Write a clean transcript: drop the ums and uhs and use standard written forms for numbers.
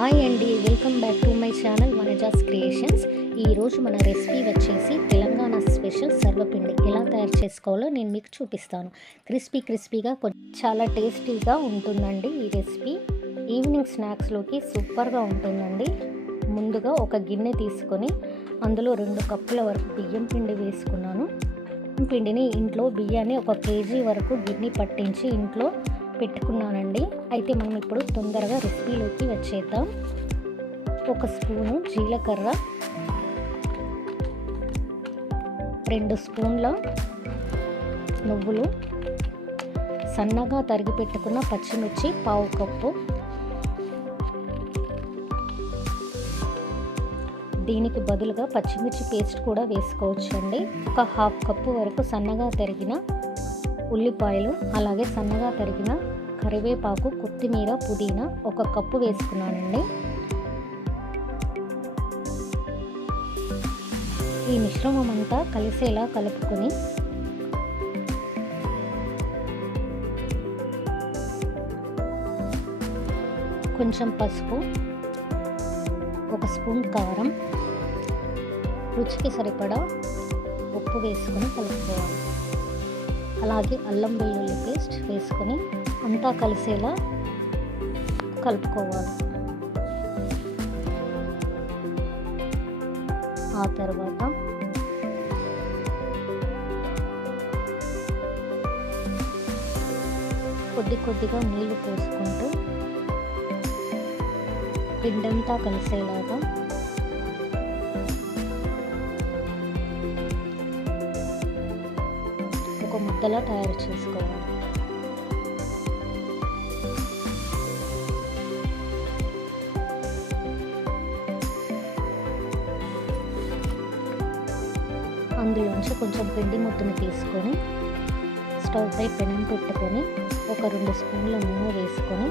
Hi అండి, welcome back to my channel Vanaja's creations. ఈరోజు మన రెసిపీ వచ్చేసి తెలంగాణ స్పెషల్ సర్వపిండి ఎలా తయారు చేసుకోవాలో నేను మీకు చూపిస్తాను. క్రిస్పీగా చాలా టేస్టీగా ఉంటుందండి ఈ రెసిపీ. ఈవినింగ్ స్నాక్స్లోకి సూపర్గా ఉంటుందండి. ముందుగా ఒక గిన్నె తీసుకొని అందులో 2 కప్పుల వరకు బియ్యం పిండి వేసుకున్నాను. పిండిని ఇంట్లో బియ్యాన్ని 1 కేజీ వరకు గిన్నె పట్టించి ఇంట్లో పెట్టుకున్నానండి. అయితే మనం ఇప్పుడు తొందరగా రెసిపీలోకి వచ్చేద్దాం. 1 స్పూను జీలకర్ర, 2 స్పూన్ల నువ్వులు, సన్నగా తరిగి పెట్టుకున్న పచ్చిమిర్చి 1/2 కప్పు, దీనికి బదులుగా పచ్చిమిర్చి పేస్ట్ కూడా వేసుకోవచ్చండి. 1/2 కప్పు వరకు సన్నగా తరిగిన ఉల్లిపాయలు, అలాగే సన్నగా తరిగిన కరివేపాకు, కొత్తిమీర, పుదీనా 1 కప్పు వేసుకున్నానండి. ఈ మిశ్రమం అంతా కలిసేలా కలుపుకొని కొంచెం పసుపు, 1 స్పూన్ కారం, రుచికి సరిపడా ఉప్పు వేసుకొని కలుపుకోవాలి. అలాగే అల్లం వెల్లుల్లి పేస్ట్ వేసుకొని అంతా కలిసేలా కలుపుకోవాలి. ఆ తర్వాత కొద్దిగా నీళ్లు పోసుకుంటూ పిండంతా కలిసేలాగా ఒక ముద్దలా తయారు చేసుకోవాలి. అందులోంచి కొంచెం పిండి ముద్దను తీసుకొని స్టవ్ పై పెనం పెట్టుకొని 1-2 స్పూన్ల నూనె వేసుకొని